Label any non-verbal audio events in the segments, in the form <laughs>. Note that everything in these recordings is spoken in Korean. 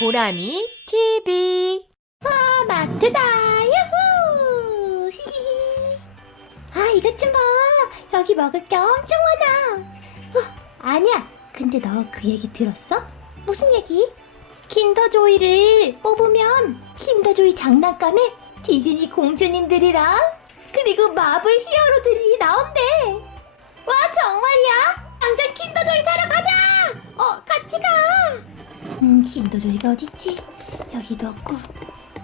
보람이 TV 아, 마트다. 야호! 히히히. 아, 이것 좀 봐. 여기 먹을 게 엄청 많아. 어, 아니야. 근데 너 그 얘기 들었어? 무슨 얘기? 킨더조이를 뽑으면 킨더조이 장난감에 디즈니 공주님들이랑 그리고 마블 히어로들이 나온대. 와, 정말이야? 당장 킨더조이 사러 가자! 어, 같이 가! 음, 킨더조이가 어딨지? 여기도 없고,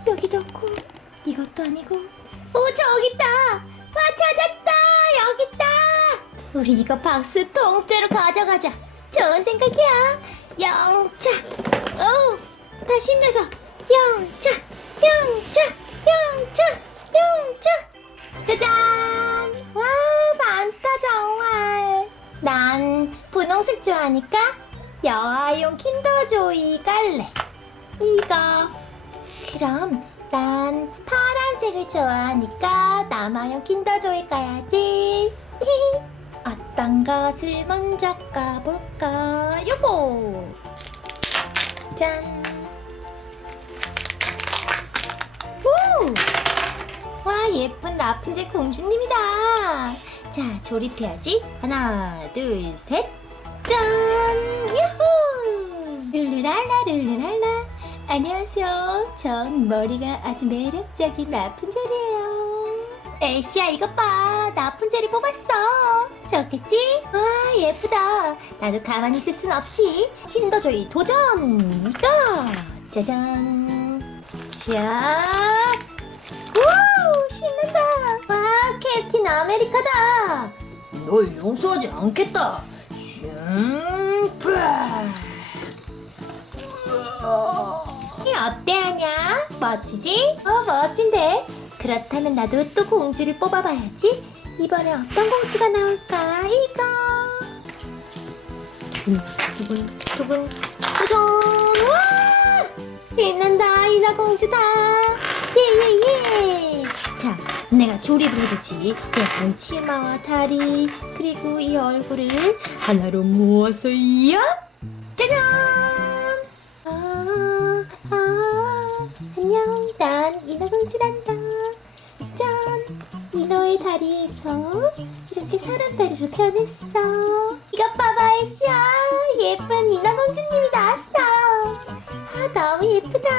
여기도 없고, 이것도 아니고. 오, 저기 있다! 와, 찾았다! 여기 있다! 우리 이거 박스 통째로 가져가자. 좋은 생각이야. 영차! 오! 다 신나서! 영차! 영차! 영차! 영차! 짜잔! 와, 많다, 정말. 난 분홍색 좋아하니까 여아용 킨더조이 깔래. 이거. 그럼 난 파란색을 좋아하니까 남아용 킨더조이 까야지. <laughs> 어떤 것을 먼저 까볼까? 요거. 짠. 오! 와 예쁜 라푼젤 공주님이다. 자 조립해야지. 하나 둘 셋. 짠! 룰루랄라 안녕하세요. 전 머리가 아주 매력적인 라푼젤이에요. 에이씨야 이것 봐. 라푼젤이 뽑았어. 좋겠지? 와 예쁘다. 나도 가만히 있을 순 없지. 킨더조이 도전! 이거! 짜잔! 자! 와우 신난다! 와 캡틴 아메리카다! 널 용서하지 않겠다 슝이 어때 하냐? 멋지지? 어 멋진데? 그렇다면 나도 또 공주를 뽑아봐야지 이번에 어떤 공주가 나올까? 이거 두근 두근 두근 와! 신난다 이나 공주다 예예예 자 내가 조립을 해주지 예쁜 치마와 다리 그리고 이 얼굴을 하나로 모아서 야 난 인어공주란다. 짠! 인어의 다리에서 이렇게 사람 다리로 변했어. 이것 봐봐, 애쉬야. 예쁜 인어공주님이 나왔어. 아, 너무 예쁘다.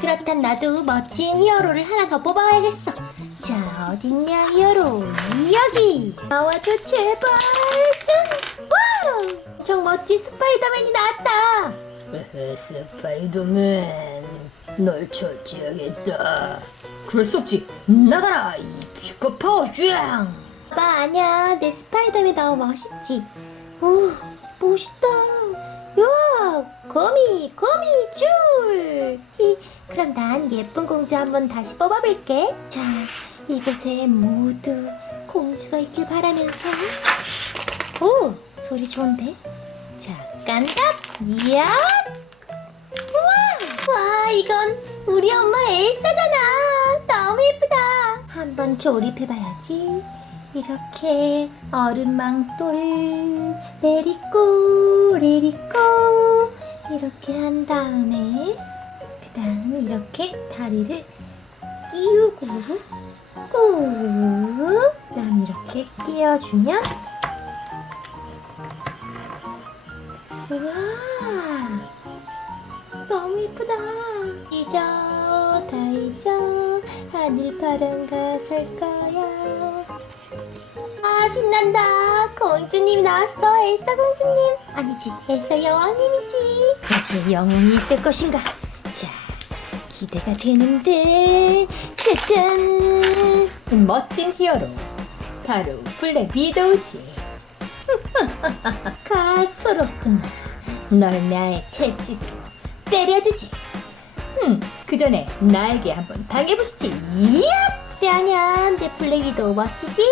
그렇단 나도 멋진 히어로를 하나 더 뽑아야겠어. 자, 어딨냐, 히어로. 여기! 나와줘, 제발. 짠! 와우! 엄청 멋진 스파이더맨이 나왔다. <laughs> 스파이더맨 널 처치하겠다. 그럴 수 없지. 나가라 이 슈퍼파워 쥐앙 아빠 아니야. 내 스파이더맨 너무 멋있지? 오 멋있다. 야 거미 거미 줄. 히, 그럼 난 예쁜 공주 한번 다시 뽑아볼게. 자 이곳에 모두 공주가 있길 바라면서. 오 소리 좋은데? 자 이야 우 와와 이건 우리 엄마 엘사잖아. 너무 예쁘다. 한번 조립해봐야지. 이렇게 얼음 망토를 내리고 내리고 이렇게 한 다음에 그 다음 이렇게 다리를 끼우고 꾹 그다음 이렇게 끼워주면 우와 너무 예쁘다. 잊어 다 잊어. 하늘 파란 가살 거야. 아 신난다. 공주님 나왔어. 엘사 공주님. 아니지 엘사 여왕님이지. 여기에 영웅이 있을 것인가? 자 기대가 되는데. 짜잔 멋진 히어로. 바로 블랙 위도우지. <laughs> 가소롭구나. 널 나의 채찍으로 때려주지. 음, 그 전에 나에게 한번 당해보시지. 이야! 뼈냐 내 블랙이도 멋지지?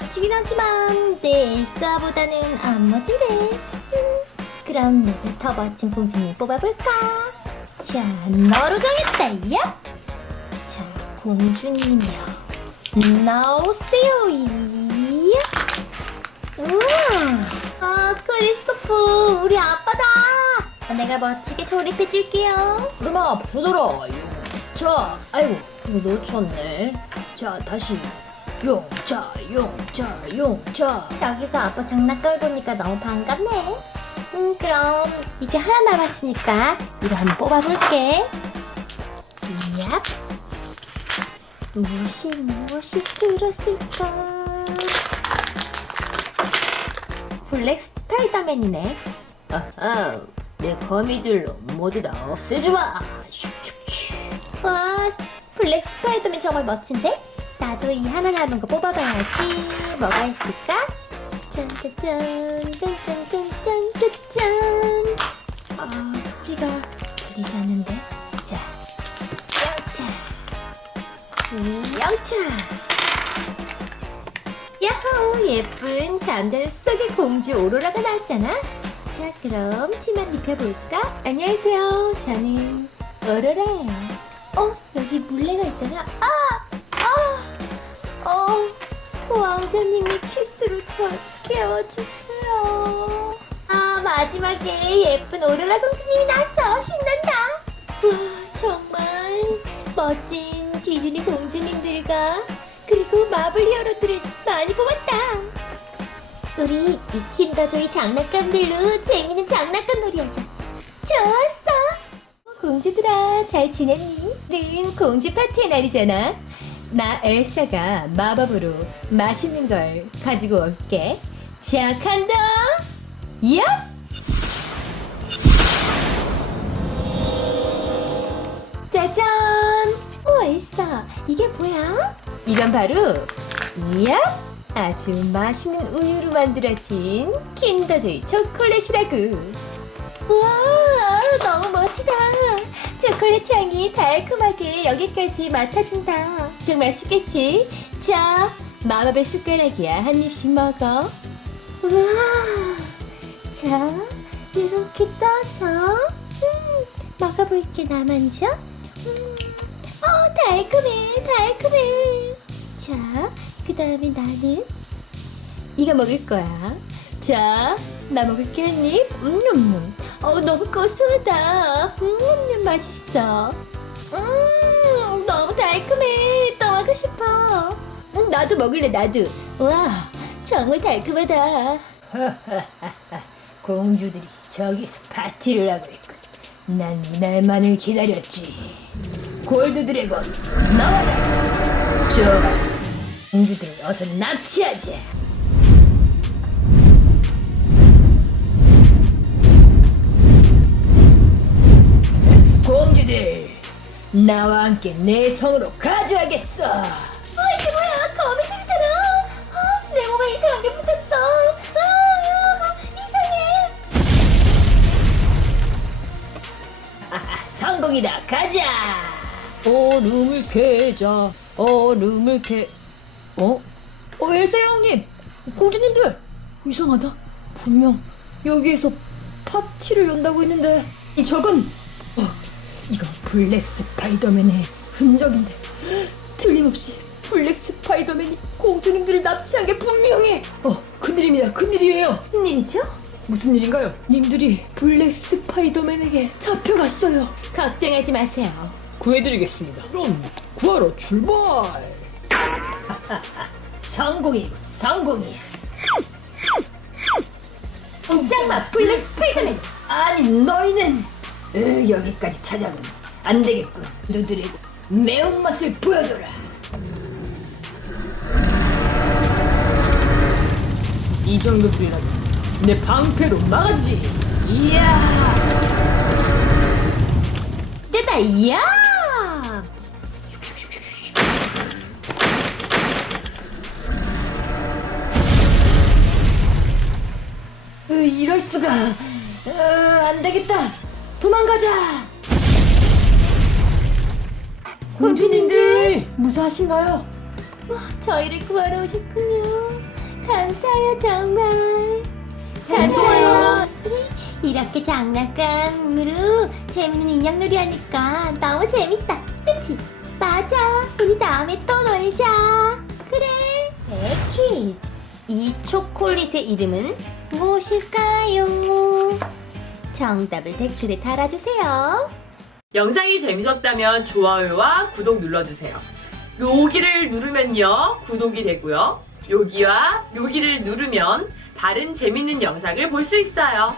멋지긴 하지만 내 엘사보다는 안 멋진데. 음, 그럼 누구 더 멋진 공주님 뽑아볼까? 자 너로 정했다. 야! 자 공주님이여 나오세요. 이야! 우와! 아 크리스토프 우리 아빠다 내가 멋지게 조립해 줄게요. 그럼아 보더라 용자 아이고 이거 놓쳤네 자 다시 용자 용자 용자 여기서 아빠 장난감을 보니까 너무 반갑네. 음, 그럼 이제 하나 남았으니까 이거 한번 뽑아볼게. 얍. 무엇이 무엇이 들었을까? 블랙 스파이더맨이네. 아하 내 거미줄로 모두 다 없애주마 슉슉슉 와, 블랙 스파이더맨 정말 멋진데? 나도 이 하나 남은 거 뽑아봐야지. 뭐가 있을까? 짠짠짠, 짠짠짠짠 짠짠. 아, 소리가 들리지 않는데? 자, 영차. 영차. 야호, 예쁜 잠자는 수석의 공주 오로라가 나왔잖아. 자, 그럼 치마를 입혀볼까? 안녕하세요. 저는 오로라예요. 어, 여기 물레가 있잖아. 아! 아! 어, 왕자님이 키스로 저 깨워주세요. 아, 마지막에 예쁜 오로라 공주님이 나왔어. 신난다. 와, 정말 멋진 디즈니 공주님들과 그리고 마블 히어로들을 많이 뽑았다. 우리 이 킨더조이 장난감들로 재밌는 장난감 놀이하자. 좋았어. 공주들아 잘 지냈니? 오늘은 공주 파티의 날이잖아. 나 엘사가 마법으로 맛있는 걸 가지고 올게. 자 간다. 얍. 짜잔. 오 엘사 이게 뭐야? 이건 바로 얍. 아주 맛있는 우유로 만들어진 킨더조이 초콜릿이라고. 우와 너무 멋지다. 초콜릿 향이 달콤하게 여기까지 맡아진다. 정말 맛있겠지? 자 마법의 숟가락이야. 한 입씩 먹어. 우와 자 이렇게 떠서 음, 먹어볼게 나 먼저. 음, 어 달콤해 달콤해. 자 그 다음에 나는 이거 먹을 거야 자, 나 먹을게 한 입. 음, 음. 어, 너무 고소하다. 음, 맛있어. 음, 너무 달콤해. 또 먹고 싶어. 음, 나도 먹을래, 나도. 와, 정말 달콤하다. <laughs> 공주들이 저기서 파티를 하고 있군 난 이날만을 기다렸지 골드 드래곤 나와라 좋았어 공주들 어서 납치하자 공주들 나와 함께 내 성으로 가져야겠어 어, 이게 뭐야? 거미줄이잖아. 어, 내 몸에 이상한 게 붙었어. 아, 이상해. <laughs> 성공이다 가자 얼음을 캐자 얼음을 캐 어? 어 엘사 형님 공주님들 이상하다 분명 여기에서 파티를 연다고 했는데 이 저건 어 이건 블랙 스파이더맨의 흔적인데 틀림없이 블랙 스파이더맨이 공주님들을 납치한 게 분명해 어 큰일입니다 큰일이에요 큰일이죠? 무슨 일인가요? 님들이 블랙 스파이더맨에게 잡혀갔어요. 걱정하지 마세요. 구해드리겠습니다. 그럼 구하러 출발. 성공이군 성공이야. 짱마 블랙 스파이더맨. 아니 너희는 으, 여기까지 찾아오면 안 되겠군. 누드리고 매운맛을 보여줘라. 이 정도들이라도 내 방패로 막아주지. 이야. 됐다. 이야. 이럴 수가. 으, 안 되겠다. 도망가자. 공주님들 무사하신가요? 저희를 구하러 오셨군요. 감사해요, 정말. 감사해요. 이렇게 장난감으로 재밌는 인형놀이 하니까 너무 재밌다. 그치? 맞아. 우리 다음에 또 놀자. 그래. 에키즈. 이 초콜릿의 이름은 무엇일까요? 정답을 댓글에 달아주세요. 영상이 재밌었다면 좋아요와 구독 눌러주세요. 여기를 누르면요, 구독이 되고요. 여기와 여기를 누르면 다른 재밌는 영상을 볼 수 있어요.